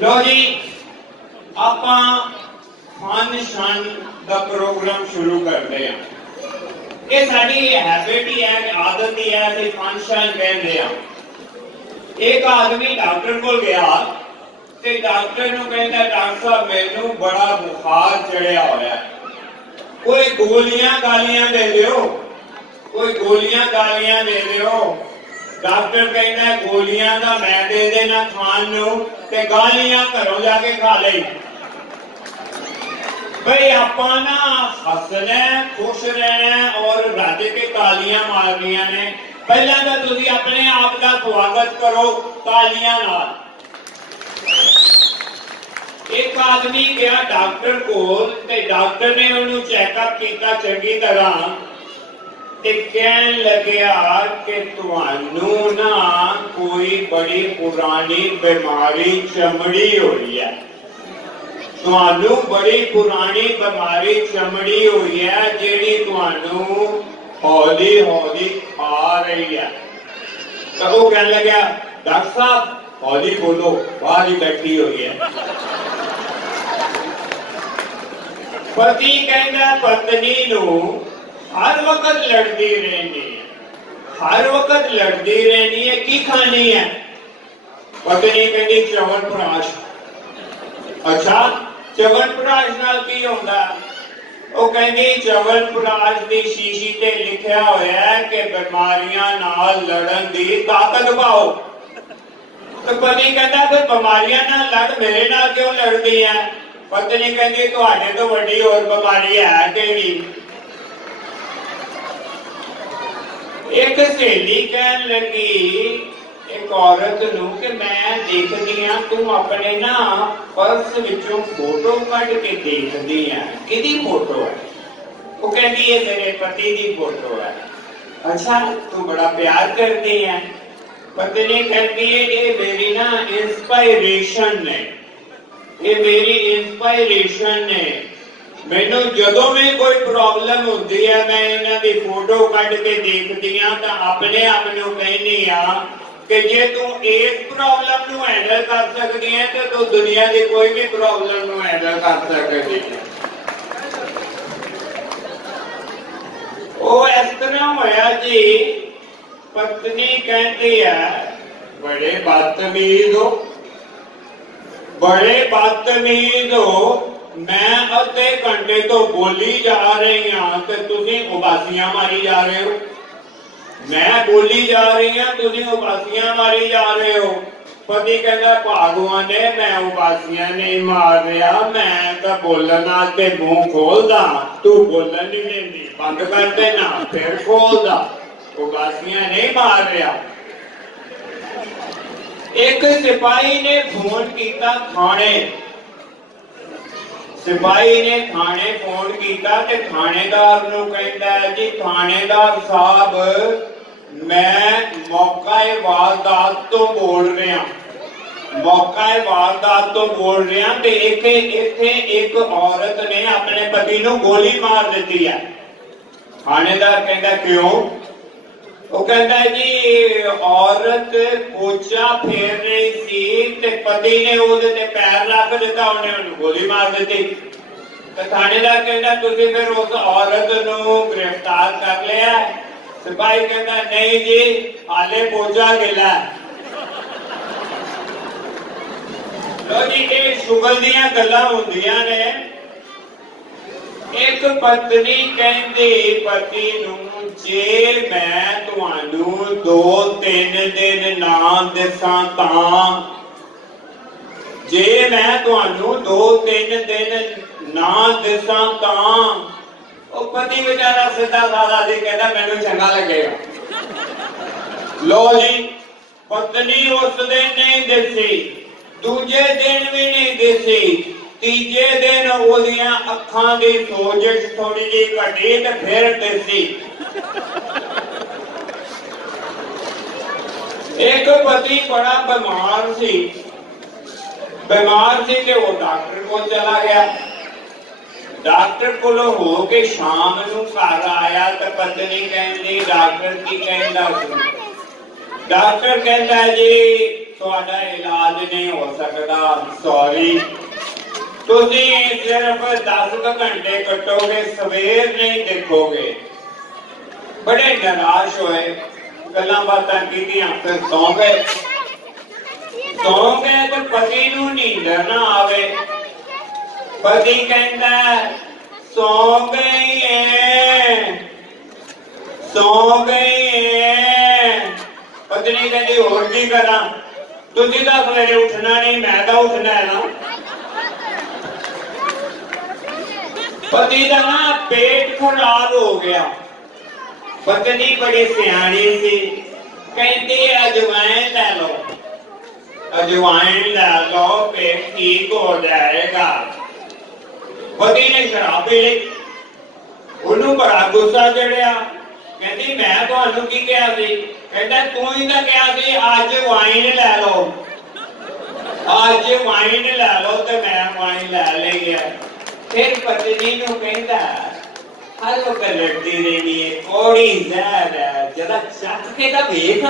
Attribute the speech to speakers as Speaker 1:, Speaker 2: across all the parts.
Speaker 1: ਲੋ ਜੀ, ਆਪਾਂ ਫਨ ਸ਼ਨ ਦਾ ਪ੍ਰੋਗਰਾਮ ਸ਼ੁਰੂ ਕਰਦੇ ਹਾਂ। ਇਹ ਸਾਡੀ ਹੈਬਿਟ ਹੀ ਹੈ ਆਦਤ ਹੀ ਹੈ, ਅਸੀਂ ਫਨ ਸ਼ਨ ਕਹਿੰਦੇ ਆ ਇੱਕ ਆਦਮੀ ਡਾਕਟਰ ਕੋਲ ਗਿਆ ਤੇ ਡਾਕਟਰ ਨੂੰ ਕਹਿੰਦਾ, ਡਾਕਟਰ ਸਾਹਿਬ, ਮੈਨੂੰ ਬੜਾ ਬੁਖਾਰ ਚੜਿਆ ਹੋਇਆ ਕੋਈ ਗੋਲੀਆਂ ਗਾਲੀਆਂ ਦੇ ਦਿਓ, ਕੋਈ ਗੋਲੀਆਂ ਗਾਲੀਆਂ ਦੇ ਦਿਓ। ਡਾਕਟਰ ਕਹਿੰਦਾ ਗੋਲੀਆਂ ਦਾ ਮੈਂ ਦੇ ਦੇਣਾ ਖਾਣ ਨੂੰ ਤੇ ਗਾਲੀਆਂ ਘਰੋਂ ਜਾ ਕੇ ਖਾ ਲਈ। ਬਈ ਆਪਾਂ ਨਾ ਹੱਸਣਾ ਖੁਸ਼ ਰਹਿਣਾ ਔਰ ਰੱਜ ਕੇ ਤਾਲੀਆਂ ਮਾਰਨੀਆਂ ਨੇ। ਪਹਿਲਾਂ ਤਾਂ ਤੁਸੀਂ ਆਪਣੇ ਆਪ ਦਾ ਸਵਾਗਤ ਕਰੋ ਤਾਲੀਆਂ ਨਾਲ। ਇੱਕ ਆਦਮੀ ਗਿਆ ਡਾਕਟਰ ਕੋਲ ਤੇ ਡਾਕਟਰ ਨੇ ਉਹਨੂੰ ਚੈੱਕਅਪ ਕੀਤਾ ਚੰਗੀ ਤਰ੍ਹਾਂ। ਤੇ ਕਹਿਣ ਲੱਗਿਆ ਕਿ ਤੁਹਾਨੂੰ ਨਾ ਕੋਈ ਬੜੀ ਪੁਰਾਣੀ ਬਿਮਾਰੀ ਚਮੜੀ ਹੋਈ ਹੈ ਤੁਹਾਨੂੰ ਬੜੀ ਪੁਰਾਣੀ ਬਿਮਾਰੀ ਚਮੜੀ ਹੋਈ ਹੈ ਜਿਹੜੀ ਤੁਹਾਨੂੰ ਹੌਲੀ ਹੌਲੀ ਆ ਰਹੀ ਹੈ ਤਾਂ ਉਹ ਕਹਿਣ ਲੱਗਿਆ ਡਾਕਟਰ ਸਾਹਿਬ ਹੌਲੀ ਬੋਲੋ ਬਾਹਰ ਹੀ ਬੈਠੀ ਹੋਈ ਹੈ ਪਤੀ ਕਹਿੰਦਾ ਪਤਨੀ ਨੂੰ ਹਰ ਵਕਤ ਲੜਦੀ ਰਹਿੰਦੀ ਹੈ। ਹਰ ਵਕਤ ਲੜਦੀ ਰਹਿੰਦੀ ਹੈ। ਕੀ ਖਾਣੀ ਹੈ? ਪਤਨੀ ਕਹਿੰਦੀ ਚਵਨ ਪ੍ਰਾਸ਼ ਅੱਛਾ ਚਵਨ ਪ੍ਰਾਸ਼ ਨਾਲ ਕੀ ਹੁੰਦਾ? ਉਹ ਕਹਿੰਦੀ ਚਵਨ ਪ੍ਰਾਸ਼ ਦੀ ਸ਼ੀਸ਼ੀ ਤੇ ਲਿਖਿਆ ਹੋਇਆ ਹੈ ਕਿ ਬਿਮਾਰੀਆਂ ਨਾਲ ਲੜਨ ਦੀ ਤਾਕਤ ਪਾਓ। ਤੇ ਪਤੀ ਕਹਿੰਦਾ, ਫਿਰ ਬਿਮਾਰੀਆਂ ਨਾਲ ਲੜ, ਮੇਰੇ ਨਾਲ ਕਿਉਂ ਲੜਦੀ ਹੈ? ਪਤਨੀ ਕਹਿੰਦੀ, ਤੁਹਾਡੇ ਤੋਂ ਵੱਡੀ ਹੋਰ ਬਿਮਾਰੀ ਹੈ ਕਿਹੜੀ? ਇੱਕ ਸਹੇਲੀ ਕਹਿਣ ਲੱਗੀ, ਇੱਕ ਔਰਤ ਨੂੰ ਕਿ ਮੈਂ ਦੇਖਦੀ ਆ, ਤੂੰ ਆਪਣੇ ਨਾ ਪਰਸ ਵਿੱਚੋਂ ਫੋਟੋ ਕੱਢ ਕੇ ਦੇਖਦੀ ਆ। ਕਿਹਦੀ ਫੋਟੋ ਹੈ? ਉਹ ਕਹਿੰਦੀ, ਇਹ ਮੇਰੇ ਪਤੀ ਦੀ ਫੋਟੋ ਹੈ। ਅੱਛਾ, ਤੂੰ ਬੜਾ ਪਿਆਰ ਕਰਦੀ ਹੈ ਪਤਨੀ ਕਹਿੰਦੀ ਹੈ ਇਹ ਮੇਰੀ ਨਾ ਇਨਸਪਾਇਰੇਸ਼ਨ ਨੇ ਇਹ ਮੇਰੀ ਇਨਸਪਾਇਰੇਸ਼ਨ ਨੇ ਮੈਨੂੰ ਜਦੋਂ ਵੀ ਕੋਈ ਪ੍ਰੋਬਲਮ ਹੁੰਦੀ ਹੈ, ਮੈਂ ਇਹਨਾਂ ਦੀ ਫੋਟੋ ਕੱਢ ਕੇ ਦੇਖਦੀ ਆ ਤਾਂ ਆਪਣੇ ਆਪ ਨੂੰ ਕਹਿੰਦੀ ਆ ਕਿ ਜੇ ਤੂੰ ਇਸ ਪ੍ਰੋਬਲਮ ਨੂੰ ਹੈਂਡਲ ਕਰ ਸਕਦੀ ਹੈ, ਤਾਂ ਤੂੰ ਦੁਨੀਆ ਦੀ ਕੋਈ ਵੀ ਪ੍ਰੋਬਲਮ ਨੂੰ ਹੈਂਡਲ ਕਰ ਸਕਦੀ ਹੈ। ਉਹ ਇਸ ਤਰ੍ਹਾਂ ਹੋਇਆ ਜੀ, ਪਤਨੀ ਕਹਿੰਦੀ ਹੈ, ਬੜੇ ਬਦਤਮੀਜ਼ ਹੋ, ਬੜੇ ਬਦਤਮੀਜ਼ ਹੋ ਮੈਂ ਅੱਧੇ ਘੰਟੇ ਤੋਂ ਬੋਲੀ ਜਾ ਰਹੀ ਹਾਂ ਤੇ ਤੁਸੀਂ ਉਬਾਸੀਆਂ ਮਾਰੀ ਜਾ ਰਹੇ ਹੋ। ਮੈਂ ਬੋਲੀ ਜਾ ਰਹੀ ਹਾਂ, ਤੁਸੀਂ ਉਬਾਸੀਆਂ ਮਾਰੀ ਜਾ ਰਹੇ ਹੋ। ਪਤੀ ਕਹਿੰਦਾ, ਭਗਵਾਨ ਨੇ, ਮੈਂ ਉਬਾਸੀਆਂ ਨਹੀਂ ਮਾਰ ਰਿਹਾ। ਮੈਂ ਤਾਂ ਬੋਲਣ ਵਾਸਤੇ ਮੂੰਹ ਖੋਲਦਾ। ਤੂੰ ਬੋਲਣ ਨਹੀਂ ਦਿੰਦੀ। ਬੰਦ ਕਰ ਦੇਣਾ ਫਿਰ ਖੋਲਦਾ। ਉਬਾਸੀਆਂ ਨਹੀਂ ਮਾਰ ਰਿਹਾ। ਇੱਕ ਸਿਪਾਹੀ ਨੇ ਫੋਨ ਕੀਤਾ, ਥਾਣੇ ਸਿਪਾਹੀ ਨੇ ਥਾਣੇ ਫੋਨ ਕੀਤਾ ਤੇ ਥਾਣੇਦਾਰ ਨੂੰ ਕਹਿੰਦਾ ਜੀ ਥਾਣੇਦਾਰ ਸਾਹਿਬ, ਮੈਂ ਮੌਕਾਏ ਵਾਰਦਾਤ ਤੋਂ ਬੋਲ ਰਿਹਾ। ਮੌਕਾਏ ਵਾਰਦਾਤ ਤੋਂ ਬੋਲ ਰਿਹਾ ਤੇ ਇੱਥੇ ਇੱਥੇ ਇੱਕ ਔਰਤ ਨੇ ਆਪਣੇ ਪਤੀ ਨੂੰ ਗੋਲੀ ਮਾਰ ਦਿੱਤੀ ਹੈ। ਥਾਣੇਦਾਰ ਕਹਿੰਦਾ, ਕਿਉਂ? ਉਹ ਕਹਿੰਦਾ ਜੀ, ਔਰਤ ਪੋਚਾ ਫੇਰ ਰਹੀ ਸੀ ਤੇ ਪਤੀ ਨੇ ਉਹਦੇ ਤੇ ਪੈਰ ਰੱਖ ਦਿੱਤਾ, ਉਹਨੇ ਉਹਨੂੰ ਗੋਲੀ ਮਾਰ ਦਿੱਤੀ। ਤੇ ਥਾਣੇਦਾਰ ਕਹਿੰਦਾ, ਤੁਸੀਂ ਫਿਰ ਉਸ ਔਰਤ ਨੂੰ ਗ੍ਰਿਫਤਾਰ ਕਰ ਲਿਆ ਸਿਪਾਹੀ ਕਹਿੰਦਾ, ਨਹੀਂ ਜੀ, ਹਾਲੇ ਪੋਚਾ ਗਿਲਾ ਲੋ ਜੀ, ਇਹ ਸ਼ੁਗਲ ਦੀਆਂ ਗੱਲਾਂ ਹੁੰਦੀਆਂ ਨੇ। ਇੱਕ ਪਤਨੀ ਕਹਿੰਦੀ, ਪਤੀ ਨੂੰ ਜੇ ਮੈਂ ਤੁਹਾਨੂੰ ਦੋ ਤਿੰਨ ਦਿਨ ਨਾ ਦਿਸਾਂ ਤਾਂ, ਜੇ ਮੈਂ ਤੁਹਾਨੂੰ ਦੋ ਤਿੰਨ ਦਿਨ ਨਾ ਦਿਸਾਂ ਤਾਂ। ਉਹ ਪਤੀ ਵਿਚਾਰਾ ਸਿੱਧਾ ਸਾਦਾ ਜੀ ਕਹਿੰਦਾ, ਮੈਨੂੰ ਚੰਗਾ ਲੱਗੇਗਾ। ਲੋ ਜੀ, ਪਤਨੀ ਉਸ ਦਿਨ ਨਹੀਂ ਦਿਸੀ, ਦੂਜੇ ਦਿਨ ਵੀ ਨਹੀਂ ਦਿਸੀ। ਤੀਜੇ ਦਿਨ ਉਹਦੀਆਂ ਅੱਖਾਂ ਦੀ ਸੋਜਸ਼ ਥੋੜੀ ਜਿਹੀ ਘਟੀ ਤੇ ਫਿਰ ਦਿਸੀ। ਇੱਕ ਪਤੀ ਬੜਾ ਬਿਮਾਰ ਸੀ। ਬਿਮਾਰ ਸੀ ਤੇ ਉਹ ਡਾਕਟਰ ਕੋਲ ਚਲਾ ਗਿਆ। ਡਾਕਟਰ ਕੋਲੋਂ ਹੋ ਕੇ ਸ਼ਾਮ ਨੂੰ ਘਰ ਆਇਆ ਤਾਂ ਪਤਨੀ ਕਹਿੰਦੀ, ਡਾਕਟਰ ਕੀ ਕਹਿੰਦਾ ਸੀ? ਡਾਕਟਰ ਕਹਿੰਦਾ, ਜੀ, ਤੁਹਾਡਾ ਇਲਾਜ ਨਹੀਂ ਹੋ ਸਕਦਾ, ਸੌਰੀ। ਤੁਸੀਂ ਸਿਰਫ 10 ਕੁ ਘੰਟੇ ਕੱਟੋਗੇ, ਸਵੇਰ ਨਹੀਂ ਦੇਖੋਗੇ। ਬੜੇ ਨਿਰਾਸ਼ ਹੋਏ। ਗੱਲਾਂ ਬਾਤਾਂ ਕੀਤੀਆਂ, ਫਿਰ ਸੌਂ ਗਏ। ਸੌਂ ਗਏ ਤੇ ਪਤੀ ਨੂੰ ਨੀਂਦ ਨਾ ਆਵੇ। ਪਤੀ ਕਹਿੰਦਾ, ਸੌਂ ਗਈ ਏ। ਸੌਂ ਗਈ ਏ। ਪਤਨੀ ਕਹਿੰਦੀ, ਹੋਰ ਕੀ ਕਰਾਂ? ਤੁਸੀਂ ਤਾਂ ਸਵੇਰੇ ਉੱਠਣਾ ਨਹੀਂ, ਮੈਂ ਤਾਂ ਉੱਠਣਾ ਹੈ। ਨਾ ਪਤੀ ਦਾ ਨਾ ਪੇਟ ਖਰਾਬ ਹੋ ਗਿਆ। ਪਤਨੀ ਬੜੀ ਸਿਆਣੀ ਸੀ। ਕਹਿੰਦੀ ਅਜਵਾਇਣ ਲੈ ਲਓ। ਅਜਵਾਇਣ ਲੈ ਲਓ, ਪੇਟ ਠੀਕ ਹੋ ਜਾਏਗਾ। ਪਤੀ ਨੇ ਸ਼ਰਾਬ ਪੀ ਲਈ। ਉਹਨੂੰ ਬੜਾ ਗੁੱਸਾ ਚੜਿਆ। ਕਹਿੰਦੀ, ਮੈਂ ਤੁਹਾਨੂੰ ਕੀ ਕਿਹਾ ਸੀ? ਕਹਿੰਦਾ, ਤੂੰ ਹੀ ਤਾਂ ਕਿਹਾ ਸੀ ਅੱਜ ਵਾਈਨ ਲੈ ਲਓ। ਅੱਜ ਵਾਈਨ ਲੈ ਲਓ ਤੇ ਮੈਂ ਵਾਈਨ ਲੈ ਲਈ ਹੈ ਫਿਰ ਪਤਨੀ ਨੂੰ ਕਹਿੰਦਾ ਹਲੋ ਕਲੜਦੀ ਰਹਿਣੀ ਹੈ ਕੋੜੀ ਜ਼ਹਿਰ ਹੈ ਚੱਕ ਕੇ ਤਾਂ ਵੇਖ।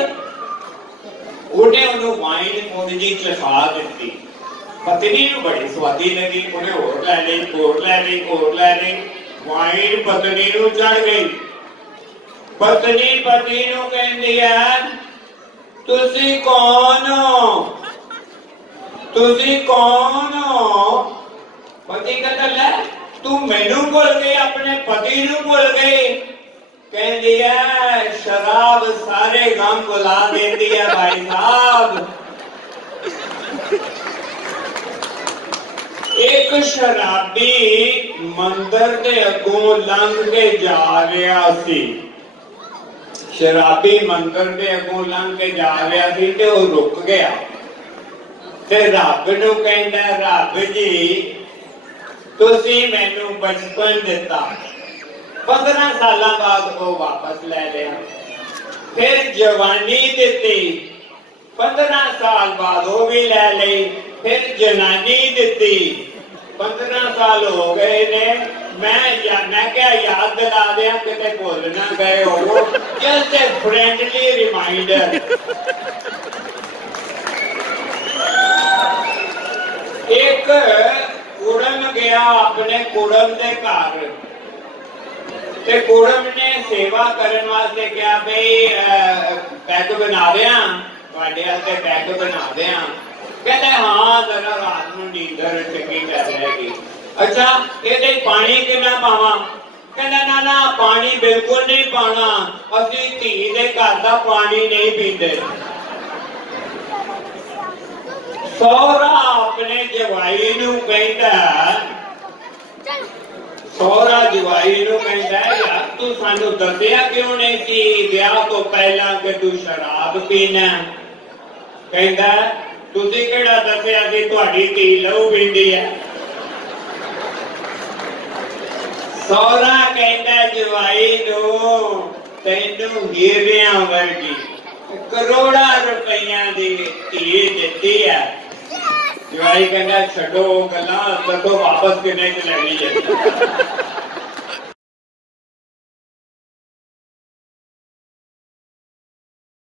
Speaker 1: ਉਹਨੇ ਉਹਨੂੰ ਵਾਈਨ ਮੁੰਡੀ ਚਖਾ ਦਿੱਤੀ। ਪਤਨੀ ਨੂੰ ਬੜੀ ਸਵਾਦੀ ਲੱਗੀ, ਉਹਨੇ ਹੋਰ ਲੈ ਲਈ, ਹੋਰ ਲੈ ਲਈ, ਹੋਰ ਲੈ ਲਈ। ਵਾਈਨ ਪਤਨੀ ਨੂੰ ਚੜ ਗਈ। ਪਤਨੀ ਪਤੀ ਨੂੰ ਕਹਿੰਦੀ ਹੈ ਤੁਸੀਂ ਕੌਣ ਹੋ? ਤੁਸੀਂ ਕੌਣ ਹੋ? ਪਤੀ ਕਹਿੰਦਾ ਲੈ ਤੂੰ ਮੈਨੂੰ ਭੁੱਲ ਗਈ ਆਪਣੇ ਪਤੀ ਨੂੰ ਭੁੱਲ ਗਈ ਕਹਿੰਦੀ ਹੈ ਸ਼ਰਾਬ ਸਾਰੇ ਗਮ ਭੁਲਾ ਦਿੰਦੀ ਹੈ ਭਾਈ ਸਾਹਿਬ ਇੱਕ ਸ਼ਰਾਬੀ ਮੰਦਰ ਦੇ ਅੱਗੋਂ ਲੰਘ ਕੇ ਜਾ ਰਿਹਾ ਸੀ ਸ਼ਰਾਬੀ ਮੰਦਰ ਦੇ ਅੱਗੋਂ ਲੰਘ ਕੇ ਜਾ ਰਿਹਾ ਸੀ ਤੇ ਉਹ ਰੁਕ ਗਿਆ ਤੇ ਰੱਬ ਨੂੰ ਕਹਿੰਦਾ ਰੱਬ ਜੀ ਤੁਸੀਂ ਮੈਨੂੰ ਬਚਪਨ ਦਿੱਤਾ 15 ਸਾਲਾਂ ਬਾਅਦ ਉਹ ਵਾਪਸ ਲੈ ਲਿਆ ਫਿਰ ਜਵਾਨੀ ਦਿੱਤੀ 15 ਸਾਲ ਬਾਅਦ ਉਹ ਵੀ ਲੈ ਲਈ ਫਿਰ ਜਨਾਨੀ ਦਿੱਤੀ 15 ਸਾਲ ਹੋ ਗਏ ਨੇ ਮੈਂ ਯਾ ਮੈਂ ਕਿਹਾ ਯਾਦ ਦਿਲਾ ਦਿਆਂ ਕਿਤੇ ਭੁੱਲ ਨਾ ਗਏ ਹੋ ਜਸਟ ਅ ਫ੍ਰੈਂਡਲੀ ਰਿਮਾਈਂਡਰ ਇੱਕ ਕੁੜਮ ਗਿਆ ਆਪਣੇ ਕੁੜਮ ਦੇ ਘਰ। ਤੇ ਕੁੜਮ ਨੇ ਸੇਵਾ ਕਰਨ ਵਾਸਤੇ ਕਿਹਾ ਬਈ ਪੈਗ ਬਣਾ ਦਿਆਂ, ਤੁਹਾਡੇ ਵਾਸਤੇ ਪੈਗ ਬਣਾ ਦਿਆਂ। ਕਹਿੰਦੇ, ਹਾਂ, ਜ਼ਰਾ ਰਾਤ ਨੂੰ ਨੀਂਦਰ ਚੰਗੀ ਕਰ ਰਹੇਗੀ ਅੱਛਾ, ਇਹਦੇ ਪਾਣੀ ਕਿੰਨਾ ਪਾਵਾਂ? ਕਹਿੰਦਾ, ਨਾ ਨਾ, ਪਾਣੀ ਬਿਲਕੁਲ ਨਹੀਂ ਪਾਣਾ ਅਸੀਂ ਧੀ ਦੇ ਘਰ ਦਾ ਪਾਣੀ ਨਹੀਂ ਪੀਂਦੇ। ਸੋਹਰਾ ਆਪਣੇ ਜਵਾਈ ਨੂੰ ਕਹਿੰਦਾ ਸੋਹਰਾ ਜਵਾਈ ਨੂੰ ਕਹਿੰਦਾ ਯਾਰ ਤੂੰ ਸਾਨੂੰ ਦੱਸਿਆ ਕਿਉਂ ਨਹੀਂ ਸੀ? ਵਿਆਹ ਤੋਂ ਪਹਿਲਾਂ ਕਿ ਤੂੰ ਸ਼ਰਾਬ ਪੀਣਾ ਕਹਿੰਦਾ ਤੁਸੀਂ ਕਿਹੜਾ ਦੱਸਿਆ ਸੀ ਤੁਹਾਡੀ ਧੀ ਲਹੂ ਪੀਂਦੀ ਹੈ? ਸੋਹਰਾ ਕਹਿੰਦਾ ਜਵਾਈ ਨੂੰ ਤੈਨੂੰ ਹੀਰਿਆਂ ਵਰਗੀ ਕਰੋੜਾਂ ਰੁਪਈਆਂ ਦੀ ਧੀ ਦਿੱਤੀ ਹੈ। ਜਵਾਈ ਕਹਿੰਦਾ ਛੱਡੋ ਗੱਲਾਂ ਦੱਸੋ ਵਾਪਸ ਕਿੰਨੇ ਚ ਲੈਣੀ ਹੈ?